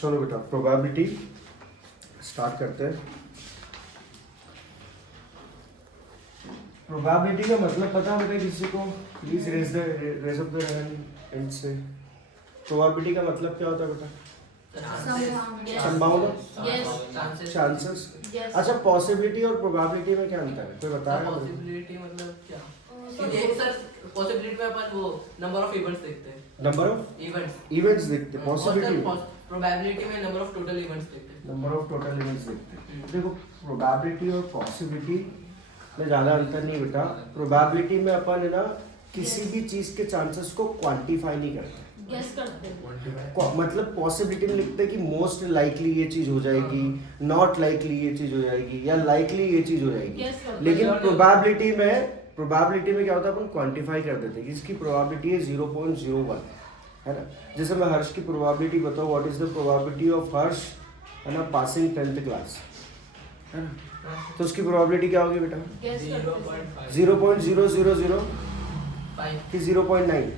चलो बेटा probability start करते हैं। प्रोबेबिलिटी का मतलब पता है बेटा किसी को? Please raise up the hand से। प्रोबेबिलिटी का मतलब क्या होता है बेटा? संभावना, चांसेस। अच्छा पॉसिबिलिटी और प्रोबेबिलिटी में क्या अंतर है, कोई बताएगा? पॉसिबिलिटी मतलब क्या? एक सर पॉसिबिलिटी में अपन वो नंबर ऑफ इवेंट्स देखते हैं। नंबर ऑफ इवेंट्स देखते हैं। पॉसिबिलिटी में प्रोबेबिलिटी में नंबर ऑफ टोटल इवेंट्स देखते हैं। नंबर ऑफ टोटल इवेंट्स देखते हैं। देखो प्रोबेबिलिटी और पॉसिबिलिटी में ज़्यादा अंतर नहीं बेटा। प्रोबेबिलिटी में अपन है ना किसी भी चीज़ के चांसेस को क्वांटिफाई नहीं करते, गेस करते हैं। मतलब पॉसिबिलिटी में लिखते हैं कि मोस्ट लाइकली ये चीज़ हो जाएगी, नॉट लाइकली ये चीज़ हो जाएगी, या लाइकली ये चीज़ हो जाएगी। Guess करते हैं। लेकिन प्रोबेबिलिटी में क्या होता है, अपन क्वांटिफाई कर देते हैं कि इसकी प्रोबेबिलिटी है 0.01, है ना। जैसे मैं हर्ष की प्रोबेबिलिटी बताऊँ, what is the probability of Harsh, है ना, पासिंग 10th क्लास, है ना, तो उसकी प्रोबेबिलिटी क्या होगी बेटा? गेस करते हैं। 0.0005 कि 0.9।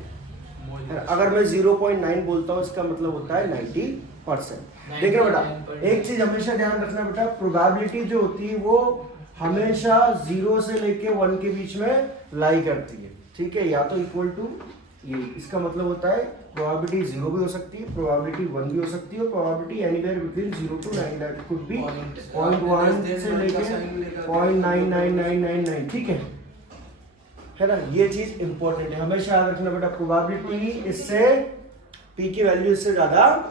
अगर मैं 0.9 बोलता हूँ इसका मतलब होता है 90%। देखिए बेटा एक चीज हमेशा ध्यान रखना बेटा, प्रोबेबिलिटी जो होती है वो हमेशा 0 से लेके 1 के बीच में लाई करती है, ठीक है। या तो इक्वल टू ये, इसका मतलब होता है प्रोबेबिलिटी 0 भी हो सकती है, प्रोबेबिलिटी 1 भी हो सकती है, और probability anywhere between 0 to 9 that could be 0.1 से लेके 0.99999, ठीक है ना। ये चीज इंपॉर्टेंट है, हमेशा याद रखना बेटा। प्रोबेबिलिटी इससे p की वैल्यू इससे ज्यादा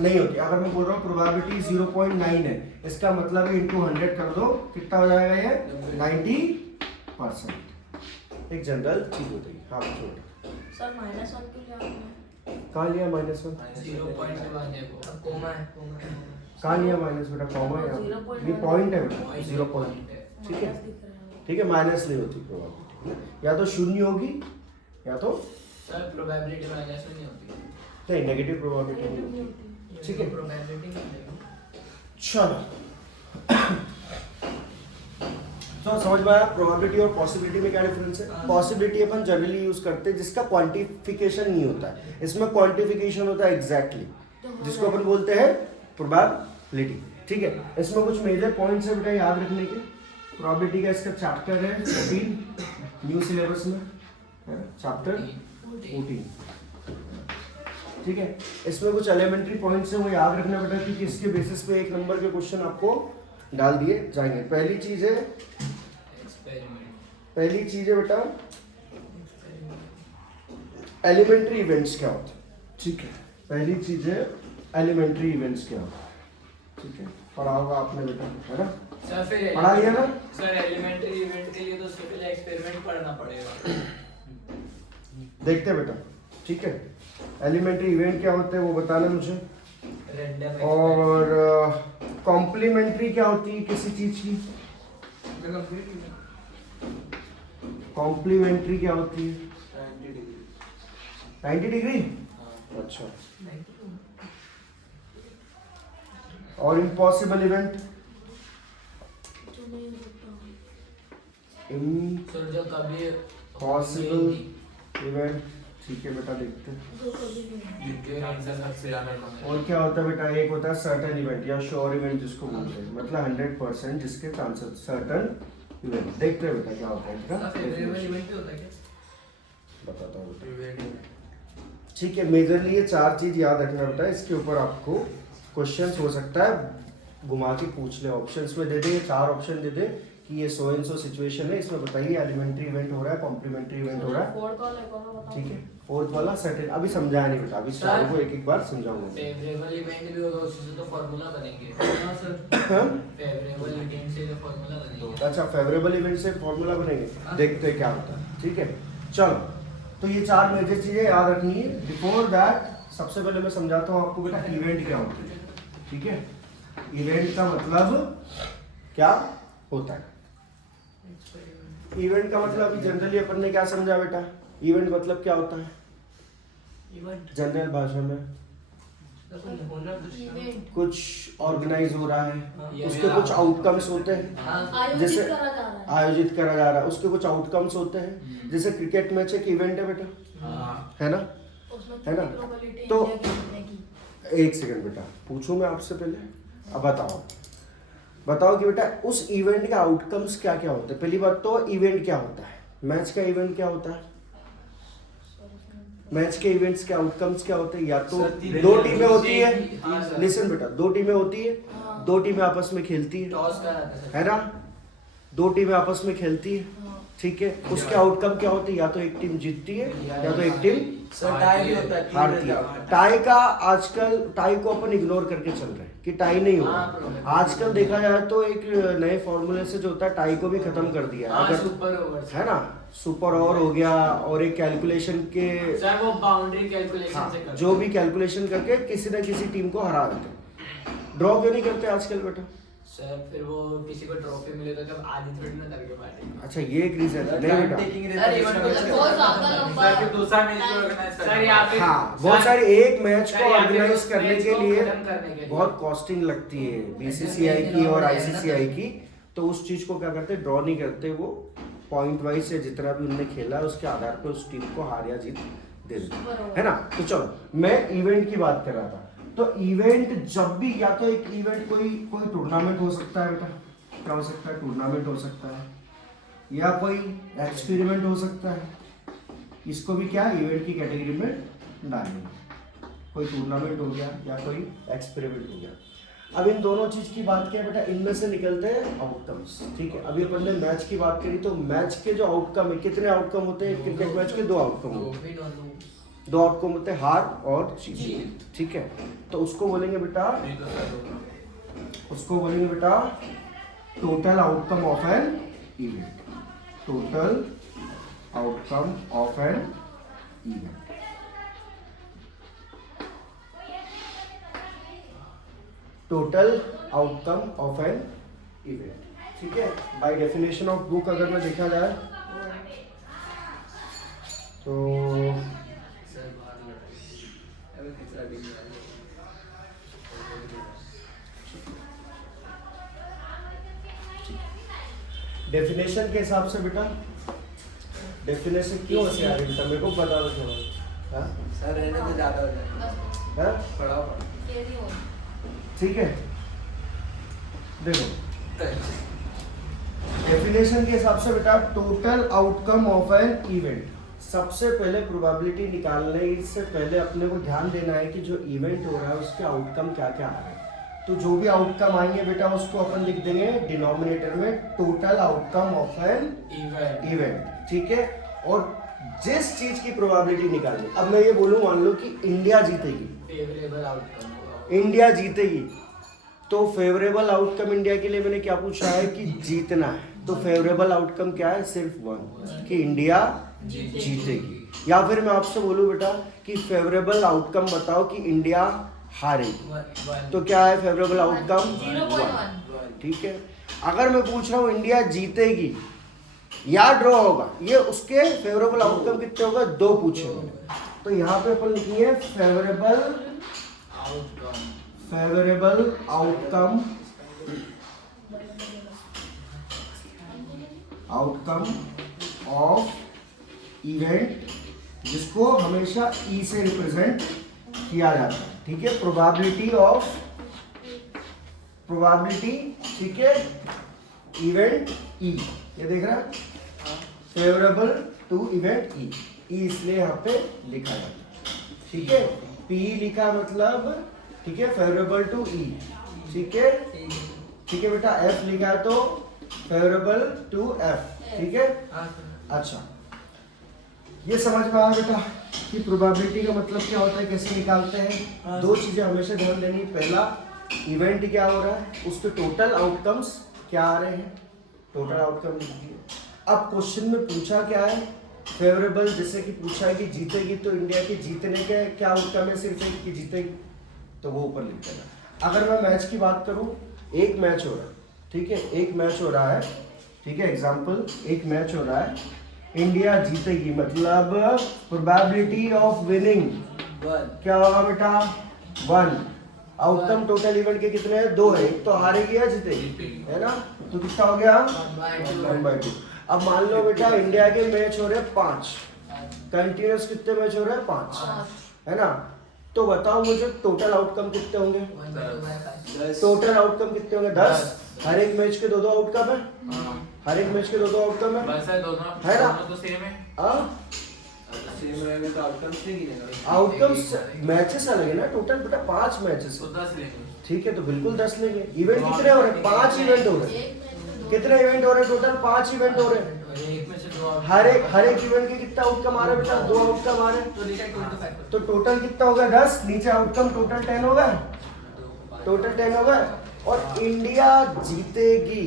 नहीं होती। अगर मैं बोल रहा हूँ प्रोबेबिलिटी 0.9 है, इसका मतलब है इंटू 100 कर दो, कितना हो जाएगा ये? 90%। एक जनरल चीज होती है। हाँ छोटा सर -1 क्यों लिया आपने? कहाँ लिया -1? 0.1 है वो कोमा है। कहाँ लिया माइनस बेटा? कॉमा है, ये पॉइंट है बेटा, 0 पॉइंट, ठीक है। माइनस दिख रहा है। ठीक है, माइनस नहीं होती प्रोबेबिलिटी, या तो शून्य होगी या तो सर प्रोबेबिलिटी माइनस में नहीं होती। नहीं, नेगेटिव प्रोबेबिलिटी नहीं नहीं होती, होती। ठीक है। प्रोबेबिलिटी नहीं होती। चलो तो समझ में आया प्रोबेबिलिटी और पॉसिबिलिटी में क्या डिफरेंस है? पॉसिबिलिटी अपन जनरली यूज करते हैं जिसका क्वांटिफिकेशन नहीं होता है, इसमें क्वांटिफिकेशन होता है एग्जैक्टली, जिसको अपन बोलते हैं प्रोबेबिलिटी, ठीक है। इसमें कुछ मेजर पॉइंट्स है बेटा याद रखने के। प्रोबेबिलिटी का इसका चैप्टर है 14 न्यू सिलेबस में, है चैप्टर 14, ठीक है। इसमें कुछ एलिमेंट्री पॉइंट्स है वो याद रखना बेटा, क्योंकि इसके बेसिस पे 1 नंबर के क्वेश्चन आपको डाल दिए जाएंगे। पहली चीज है बेटा एलिमेंट्री इवेंट्स क्या होते हैं, ठीक है। पहली चीज है एलिमेंट्री इवेंट्स क्या होते हैं, ठीक है। पढ़ा होगा आपने बेटा, है ना? सर फिर पढ़ा लिया ना? सर एलिमेंट्री इवेंट के लिए तो उसके पहले एक्सपेरिमेंट पढ़ना पड़ेगा। देखते हैं बेटा, ठीक है। एलिमेंट्री इवेंट क्या होते हैं वो बताना मुझे। रैंडम और कॉम्प्लीमेंट्री क्या होती है किसी चीज की? कॉम्प्लीमेंट्री क्या होती है? 90 डिग्री। अच्छा, और इम्पॉसिबल इवेंट? जो नहीं होता। इम्पॉसिबल सर जो कभी इवेंट, ठीक है बेटा देखते हैं। जो कभी नहीं होता। और क्या होता है बेटा? एक होता है सर्टेन इवेंट या श्योर इवेंट जिसको बोलते हैं, मतलब 100% जिसके चांसेस, सर्टेन इवेंट। देखते हैं बेटा क्या होता है इसका, फेवरेबल इवेंट भी होता है क्या? बताता हूँ बेटा, ठीक है। मेजरली ये 4 चीज याद रखना बेटा, इसके ऊपर आपको क्वेश्चंस हो सकता है घुमा के पूछ ले। ऑप्शंस में दे दे, ये 4 ऑप्शन दे दे कि ये सो एंड सो सिचुएशन है, इसमें बताइए एलिमेंट्री इवेंट हो रहा है, कॉम्प्लीमेंट्री इवेंट हो रहा है, फोर्थ वाला कौन बताओ? ठीक है। फोर्थ वाला सर्टेन अभी समझाया नहीं बेटा, अभी चारों को एक एक बार समझाऊंगा। फेवरेबल इवेंट भी होगा, उससे तो फार्मूला बनेंगे। हां सर, फेवरेबल इवेंट से तो फार्मूला बनेंगे। अच्छा, फेवरेबल इवेंट से फॉर्मूला बनेंगे, देखते हैं क्या होता है, ठीक है। चलो, तो ये 4 मेजर चीजें याद रखनी है। बिफोर दैट सबसे पहले मैं समझाता हूँ आपको बेटा इवेंट क्या होती है, ठीक है। इवेंट का मतलब क्या होता है? इवेंट का मतलब अभी जनरली अपन ने क्या समझा बेटा? इवेंट मतलब क्या होता है इवेंट जनरल भाषा में? इवेंट कुछ ऑर्गेनाइज हो रहा है, हाँ, उसके कुछ आउटकम्स होते हैं, आयोजित जैसे करा जा रहा है। आयोजित करा जा रहा है, उसके कुछ आउटकम्स होते हैं। जैसे क्रिकेट मैच एक इवेंट है बेटा, है ना? उसमें है ना? probability तो इंडिया की जीतने की। एक सेकंड बेटा, पूछूं मैं आपसे पहले? अब बताओ कि बेटा उस इवेंट के आउटकम्स क्या क्या होते हैं। पहली बात तो इवेंट क्या होता है, मैच का इवेंट क्या होता है, मैच के इवेंट्स के आउटकम्स क्या होते हैं? या तो दो टीमें होती है, लिसन बेटा, दो टीमें होती है, दो टीमें आपस में खेलती टॉस कराता है ना, दो टीमें आपस में खेलती है, ठीक है। उसके आउटकम क्या होते हैं? या तो एक टीम जीतती है या तो एक टीम सर टाई भी होता है, हारती है। टाई का आजकल, टाई को अपन इग्नोर करके चल रहे हैं कि टाई नहीं होगा। आजकल देखा जाए तो एक नए फॉर्मूले से जो होता है टाई को भी खत्म कर दिया है। अगर सुपर ओवर है ना, सुपर ओवर हो गया और एक कैलकुलेशन के, सर वो बाउंड्री कैलकुलेशन हाँ, से करते जो भी कैलकुलेशन करके किसी न किसी टीम को हरा देते हैं। ड्रॉ क्यों नहीं करते आजकल बेटा? सर फिर वो किसी को ट्रॉफी मिले तो जब आधी थोड़ी ना करके बांटेंगे। अच्छा ये एक रीजन है। नहीं बेटा, सर इवेंट को बहुत ज्यादा लंबा फिर दूसरा मैच भी ऑर्गेनाइज सर करना यहाँ पे हाँ, बहुत सारी एक मैच सर, को या फिर ऑर्गेनाइज उस करने मैच के को लिए खत्म करने के लिए। बहुत कॉस्टिंग लगती है बीसीसीआई की और आईसीसीआई की। तो उस चीज को क्या करते, ड्रॉ नहीं करते, वो पॉइंट वाइज से जितना भी उनने खेला है उसके आधार पर उस टीम को हार या जीत दे देते, है ना। तो चलो मैं इवेंट की बात कर रहा था। तो इवेंट जब भी, या तो एक इवेंट कोई टूर्नामेंट हो सकता है बेटा, क्या हो सकता है, टूर्नामेंट हो सकता है, या कोई एक्सपेरिमेंट हो सकता है। इसको भी क्या इवेंट की कैटेगरी में डालेंगे। कोई टूर्नामेंट हो गया या कोई एक्सपेरिमेंट हो गया। अब इन दोनों चीज की बात किया बेटा, इनमें से निकलते हैं आउटकम्स, ठीक है। अभी अपन ने मैच की बात करी, तो मैच के जो आउटकम है, कितने आउटकम होते हैं क्रिकेट मैच के? दो आउटकम होते हैं, दो आउटकम होते हैं, हार और जीत, ठीक है। तो उसको बोलेंगे बेटा, total outcome of an event, total outcome of an event. Total outcome of an event, ठीक है। बाय डेफिनेशन ऑफ बुक अगर मैं देखा जाए तो सर बाहर लड़ाई अबे तीसरा भी नहीं आया। डेफिनेशन के हिसाब से बेटा, डेफिनेशन क्यों ऐसे आ रही बेटा, मेरे को बता दो थोड़ा। हाँ? सर रहने तो ज्यादा हो जाएगा, हाँ? पढ़ाओ ठीक है, देखो डेफिनेशन के हिसाब से बेटा, total outcome of an event. सबसे पहले प्रोबेबिलिटी निकालने से पहले अपने को ध्यान देना है कि जो इवेंट हो रहा है उसके आउटकम क्या क्या आ रहे हैं। तो जो भी आउटकम आएंगे बेटा उसको अपन लिख देंगे डिनोमिनेटर में total outcome of an event, ठीक है। और जिस चीज की प्रोबेबिलिटी निकालनी, अब मैं ये बोलूं, मान लो कि इंडिया जीतेगी, फेवरेबल आउटकम होगा। इंडिया जीतेगी, तो फेवरेबल आउटकम इंडिया के लिए मैंने क्या पूछा है कि जीतना है। तो फेवरेबल आउटकम क्या है? सिर्फ वन, कि इंडिया जीतेगी। या फिर मैं आपसे बोलूं बेटा कि फेवरेबल आउटकम बताओ कि इंडिया हारेगी, तो क्या है फेवरेबल आउटकम? 0.1। ठीक है। अगर मैं पूछ रहा हूँ इंडिया जीतेगी या ड्रॉ होगा, ये उसके फेवरेबल आउटकम कितने होगा? दो पूछे मैंने। तो यहाँ पे अपन लिखेंगे फेवरेबल आउटकम ऑफ इवेंट, जिसको हमेशा ई से रिप्रेजेंट किया जाता है, ठीक है। प्रोबेबिलिटी, ठीक है, इवेंट ई, ये देख रहा है, फेवरेबल टू इवेंट ई, इसलिए यहाँ पे लिखा जाता है, ठीक है। पी लिखा मतलब, ठीक है, फेवरेबल टू ई, ठीक है, ठीक है बेटा। एफ लिखा है तो फेवरेबल टू एफ, ठीक है। अच्छा, ये समझ में आया बेटा कि प्रोबेबिलिटी का मतलब क्या होता है, कैसे निकालते हैं। दो चीजें हमेशा ध्यान देनी, पहला इवेंट क्या हो रहा है, उसके टोटल आउटकम्स क्या आ रहे हैं, टोटल आउटकम लिखिए। अब क्वेश्चन में पूछा क्या है, फेवरेबल, जैसे कि पूछा है कि जीतेगी, तो इंडिया के जीतने के क्या आउटकम है? सिर्फ एक की जीतेगी, तो वो ऊपर लिख देना। अगर मैं मैच की बात करूं, एक मैच हो रहा है, ठीक है, एक मैच हो रहा है, ठीक है, एग्जाम्पल, एक मैच हो रहा है, इंडिया जीतेगी, मतलब प्रोबेबिलिटी ऑफ विनिंग क्या होगा बेटा? 1। आउटकम टोटल इवेंट के कितने हैं? 2 है, एक तो हारेगी या जीतेगी, है ना। तो कितना हो गया? 1/2। अब मान लो बेटा इंडिया के मैच हो रहे हैं 5, कंटिन्यूस कितने मैच हो रहे हैं? 5, है ना। तो बताओ मुझे टोटल आउटकम कितने होंगे? 10 टोटल आउटकम कितने होंगे? 10। हर एक मैच के 2-2 आउटकम है, हाँ हर एक मैच के 2-2 आउटकम है, बस है दोनों है ना? दोनों तो सेम है हाँ सेम रहेगा तो आउटकम से गिनेगा। आउटकम्स मैचेस अलग है ना, टोटल बेटा 5 मैचेस तो 10 लेंगे ठीक है, तो बिल्कुल 10 लेंगे। इवेंट कितने हो रहे हैं? 5 इवेंट हो रहे हैं। एक मैच में दो। कितने इवेंट हो रहे हैं? टोटल 5 इवेंट हो रहे हैं। एक में से 2 आउट हर एक इवेंट के कितना आउटकम आ रहा है बेटा? 2 आउटकम आ रहे हैं। तो रिटर्न 25 तो टोटल कितना होगा? 10। नीचे आउटकम टोटल 10 होगा, टोटल 10 होगा। और इंडिया जीतेगी,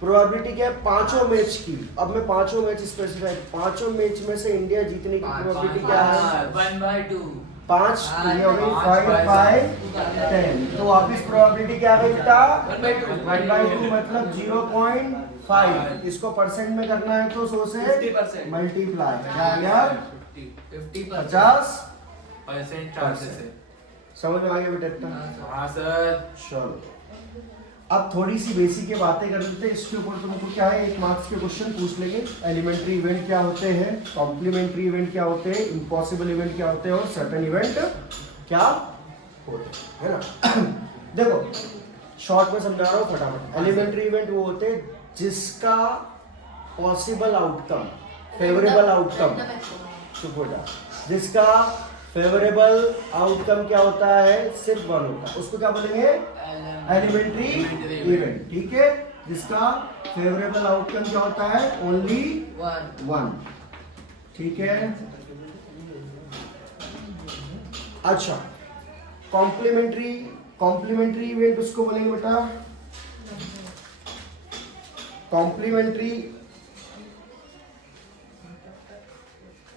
प्रोबेबिलिटी क्या है? 5 मैच की। अब मैं 5 मैच स्पेसिफाई, 5 मैच में से इंडिया जीतने की प्रोबेबिलिटी क्या है? 1/2 5। ये हो गई 5/10। तो वापिस प्रोबेबिलिटी क्या है बेटा? 1/2 मतलब 0.5। इसको परसेंट में करना है तो 100 से 50%। मल्टीप्लाई, क्या आ गया? 50% 50। चांसेस है समझ में आ गया बेटा इतना? हाँ सर चलो अब थोड़ी सी बेसिक के बातें कर लेते हैं। इसके ऊपर तुमको क्या है, 1 मार्क्स के क्वेश्चन पूछ लेंगे। एलिमेंट्री इवेंट क्या होते हैं, कॉम्प्लीमेंट्री इवेंट क्या होते हैं, इम्पॉसिबल इवेंट क्या होते हैं और सर्टेन इवेंट क्या होते हैं, है ना? देखो शॉर्ट में समझा रहा हूँ फटाफट। एलिमेंट्री इवेंट वो होते हैं जिसका पॉसिबल आउटकम, फेवरेबल आउटकम, चुप हो जा, जिसका फेवरेबल आउटकम क्या होता है? सिर्फ 1 होता है, उसको क्या बोलेंगे? Elementary event. ठीक है, जिसका फेवरेबल आउटकम क्या होता है? ओनली 1। ठीक है, अच्छा कॉम्प्लीमेंट्री इवेंट उसको बोलेंगे बेटा, कॉम्प्लीमेंट्री,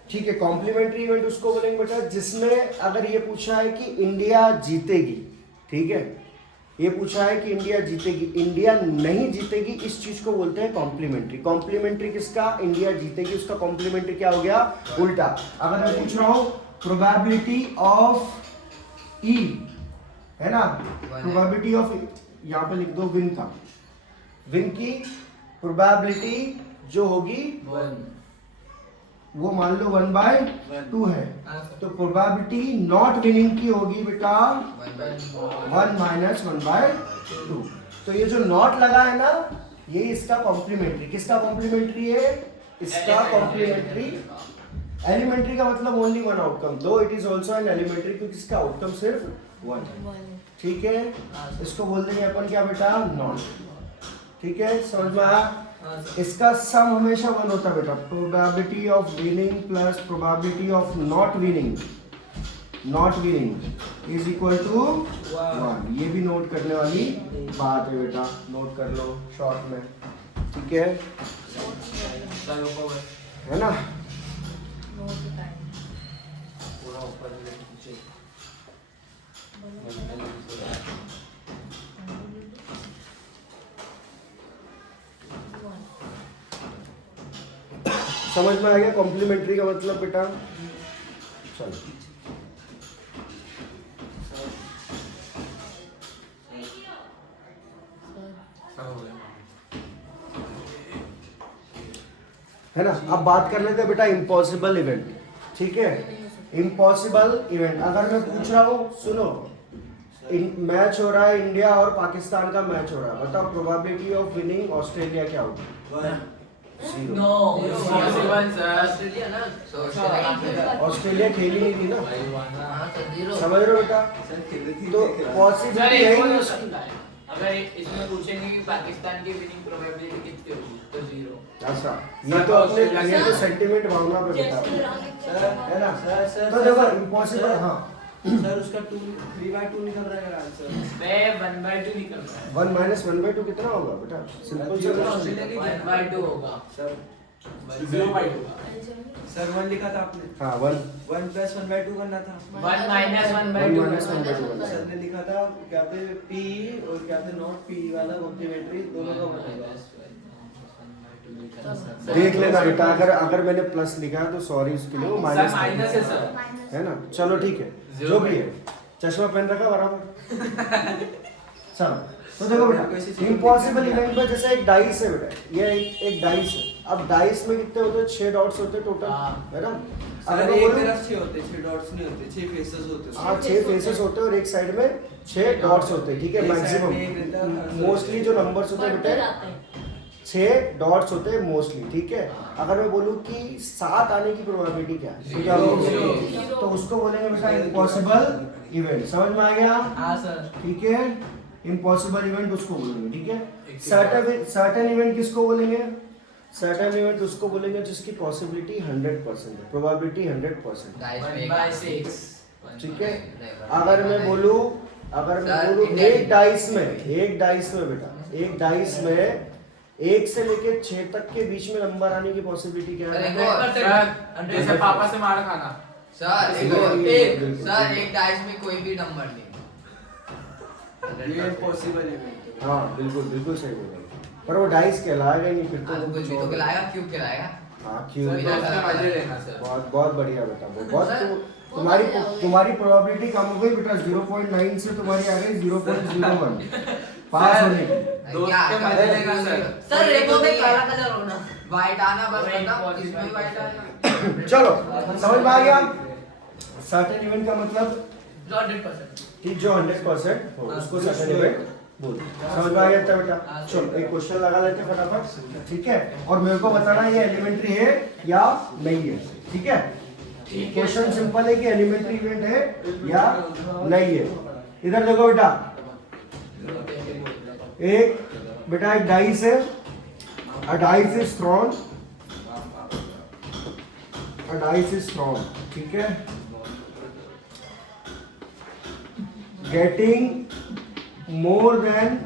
ठीक है, कॉम्प्लीमेंट्री इवेंट उसको बोलेंगे बेटा जिसमें अगर ये पूछा है कि इंडिया जीतेगी, ठीक है, ये पूछा है कि इंडिया जीतेगी, इंडिया नहीं जीतेगी, इस चीज को बोलते हैं कॉम्प्लीमेंट्री। कॉम्प्लीमेंट्री किसका? इंडिया जीतेगी, उसका कॉम्प्लीमेंट्री क्या हो गया? उल्टा। अगर मैं पूछ रहा हूं प्रोबेबिलिटी ऑफ ई, है ना, प्रोबेबिलिटी ऑफ, यहाँ पे लिख दो विन का, विन की प्रोबेबिलिटी जो होगी 1 वो मान लो 1/2 है, तो प्रोबेबिलिटी नॉट विनिंग की होगी बेटा 1 माइनस 1/2। तो ये जो नॉट लगा है ना, ये इसका कॉम्प्लीमेंट्री, किसका कॉम्प्लीमेंट्री है? इसका कॉम्प्लीमेंट्री। एलिमेंट्री का मतलब only 1 outcome, though it is also an elementary क्योंकि इसका आउटकम सिर्फ 1। ठीक है, इसको बोल देंगे अपन क्या बेटा? नॉट। ठीक है, समझ में आया? इसका सम हमेशा 1 होता है बेटा, probability of winning plus probability of not winning is equal to 1। ये भी नोट करने वाली बात है बेटा, नोट कर लो शॉर्ट में। ठीक है ना? पूरा ऊपर नीचे समझ में आ गया कॉम्प्लीमेंट्री का मतलब बेटा? चलो है ना? अब बात कर लेते हैं बेटा इम्पॉसिबल इवेंट। ठीक है, इम्पॉसिबल इवेंट अगर मैं पूछ रहा हूँ, सुनो, मैच हो रहा है, इंडिया और पाकिस्तान का मैच हो रहा है, बताओ प्रोबेबिलिटी ऑफ विनिंग ऑस्ट्रेलिया क्या होगी? 0। नो पॉसिबल सर ऑस्ट्रेलिया ना ऑस्ट्रेलिया खेली नहीं थी ना, हां सर 0 समझ रहे हो बेटा? सर खेल रही थी, तो देख रहा हूँ। पॉसिबिलिटी है ही नहीं उसकी। अगर इसमें पूछेंगे कि पाकिस्तान की विनिंग प्रोबेबिलिटी कितनी होगी तो 0। अच्छा, ये तो अपने ये तो सेंटिमेंट भावना पे बता रहे हैं, है ना? सर तो देखो इम्पॉसिबल, हाँ सर उसका 3/2 निकल रहा है आंसर। मैं 1/2 निकल रहा है 1 माइनस 1/2 कितना होगा बेटा? सिंपल सा ऑस्ट्रेलिया की 1/2 होगा सर 0/2 होगा सर 1 लिखा था आपने, हाँ 1 1 प्लस 1/2 करना था। 1 माइनस 1 1/2 माइनस 1/2 सर ने लिखा था क्या थे पी और क्या थे नॉट पी वाला कॉम्प्लीमेंट्री दोनों का बनेगा। देख लेना बेटा, अगर मैंने प्लस लिखा है तो सॉरी उसके लिए, वो माइनस माइनस है सर है ना? चलो ठीक है, जो भी है, चश्मा पहन रखा बराबर। चलो तो देखो बेटा, इम्पॉसिबल इवेंट में जैसे एक डाइस है बेटा, ये एक डाइस है। अब डाइस में कितने होते हैं? 6 डॉट्स होते हैं टोटल, है ना? अगर सर मैं एक बोलूं तरफ 6 होते, 6 डॉट्स नहीं होते, 6 फेसेस होते हैं। हाँ 6 फेसेस होते हैं और एक साइड में 6 डॉट्स होते हैं, ठीक है एक side मैक्सिमम में एक रहता है, मोस्टली जो नंबर्स होते हैं बढ़ते बेटे जाते हैं 6 डॉट्स होते हैं मोस्टली, ठीक है। अगर मैं बोलूं कि 7 आने की प्रोबेबिलिटी क्या है तो क्या बोलोगे? Zero. तो उसको बोलेंगे बेटा इम्पॉसिबल इवेंट, समझ में आ गया? हाँ सर ठीक है, इम्पॉसिबल इवेंट उसको बोलेंगे, ठीक है। सर्टेन इवेंट किसको बोलेंगे? सर्टेन इवेंट उसको बोलेंगे जिसकी पॉसिबिलिटी 100% है, प्रोबेबिलिटी 100%। वन बाय सिक्स ठीक है, अगर मैं बोलूं एक डाइस में बेटा, एक डाइस में 1 से लेके 6 तक के बीच में नंबर आने की पॉसिबिलिटी क्या है? सर जैसे पापा से मार खाना सर एक डाइस में कोई भी नंबर नहीं ये इम्पॉसिबल इवेंट है। हाँ बिल्कुल बिल्कुल सही बोला, पर वो डाइस कहलाएगा ही नहीं फिर कुछ भी तो तो खिलाएगा, क्यों खिलाएगा? हाँ क्यों? सर दोस्त के मजे लेना सर बहुत बहुत बढ़िया बेटा, बहुत सर, तुम्हारी वो बढ़िया हो गई। तुम्हारी प्रोबेबिलिटी कम हो गई बेटा, 0.9 से तुम्हारी आ गई 0.01 पास होने की। दोस्त क्या के मजे लेना सर सर रेनबो में काला कलर होना व्हाइट आना बस वही बता, possible इसमें व्हाइट आना। चलो समझ में आ गया? सर्टेन इवेंट का मतलब 100%। कि जो 100% हो उसको सर्टेन इवेंट बोल, समझ में आ गया था बेटा? चलो एक क्वेश्चन लगा लेते हैं फटाफट, ठीक है, और मेरे को बताना ये एलिमेंट्री है या नहीं है, ठीक है? क्वेश्चन सिंपल है कि एलिमेंट्री इवेंट है या नहीं है। इधर देखो बेटा, एक डाइस है, अ डाइस इज थ्रोन, ठीक है, गेटिंग मोर देन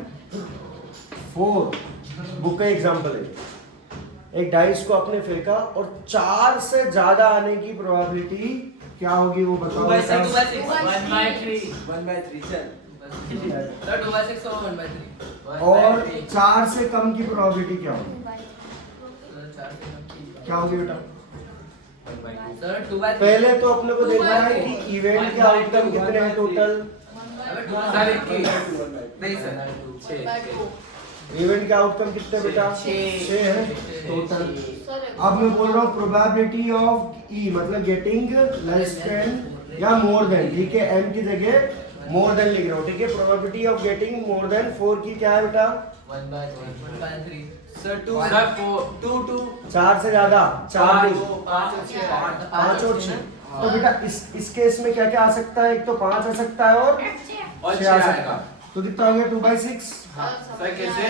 4, बुक का एग्जांपल है। एक डाइस को आपने फेंका और 4 से ज्यादा आने की प्रोबेबिलिटी क्या होगी वो बताओ? 2 by 6 वन बाय थ्री 1/3 चल। सर 2 by 6 और 1 by 3 और 4 से कम की प्रोबेबिलिटी क्या होगी? क्या होगी बेटा? सर 2 by 3 पहले तो अपने को देखना है कि इवेंट के आउटकम कितने हैं टोटल। सर नहीं सर 6 इवेंट के आउटकम कितने बेटा? 6 है टोटल। अब मैं बोल रहा हूँ प्रोबेबिलिटी ऑफ ई मतलब गेटिंग लेस देन या मोर देन, ठीक है, एम की जगह मोर देन लिख रहा हूँ, ठीक है। Probability of getting more than 4 की क्या है बेटा? 1 by 3 सर 2 सर 2 4 से ज्यादा, 4 नहीं, 5 और 6 5 और 6। तो बेटा इस केस में क्या क्या आ सकता है? एक तो 5 आ सकता है और 6 आ सकता है, तो कितना हो गया? 2 by 6। सर कैसे?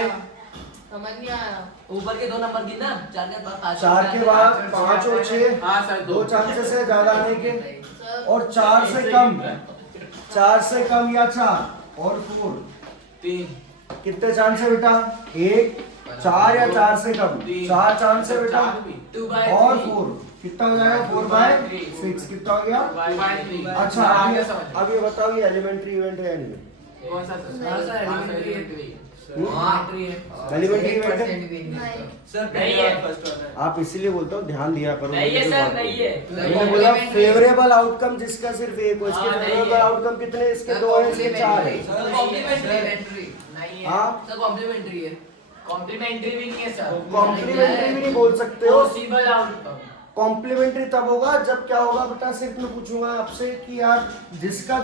समझ नहीं आया। ऊपर के 2 नंबर गिनना, 4 के बाद 4 के बाद 5 और 6, हाँ सर 2 चांसेस है ज्यादा आने के, सर और 4 से कम या 4 और 4 3 कितने चांस है बेटा? 1, 4 या 4 से कम, 4 चांस है बेटा, 2 by और 4 कितना हो जाएगा? 4 by 6 कितना हो गया? 1 by 3 अच्छा आगे समझ अब ये बताओ ये एलिमेंट्री इवेंट है या नहीं? कौन सा हाँ, सर, elementary एलिमेंट्री इवेंट है? नहीं। सर नहीं है। फर्स्ट वाला। आप इसीलिए बोलता हूँ ध्यान दिया करो। नहीं है सर नहीं है मैंने बोला फेवरेबल आउटकम जिसका सिर्फ एक हो, इसके हाँ, नहीं फेवरेबल है। आउटकम कितने? इसके 2 है, इसके 4 है। कॉम्प्लीमेंट्री नहीं हाँ। है सर कॉम्प्लीमेंट्री है। कॉम्प्लीमेंट्री भी नहीं है सर कॉम्प्लीमेंट्री भी नहीं बोल सकते हो। पॉसिबल आउटकम कॉम्प्लीमेंट्री तब होगा जब क्या होगा बेटा? सिर्फ मैं पूछूंगा आपसे कि यार जिसका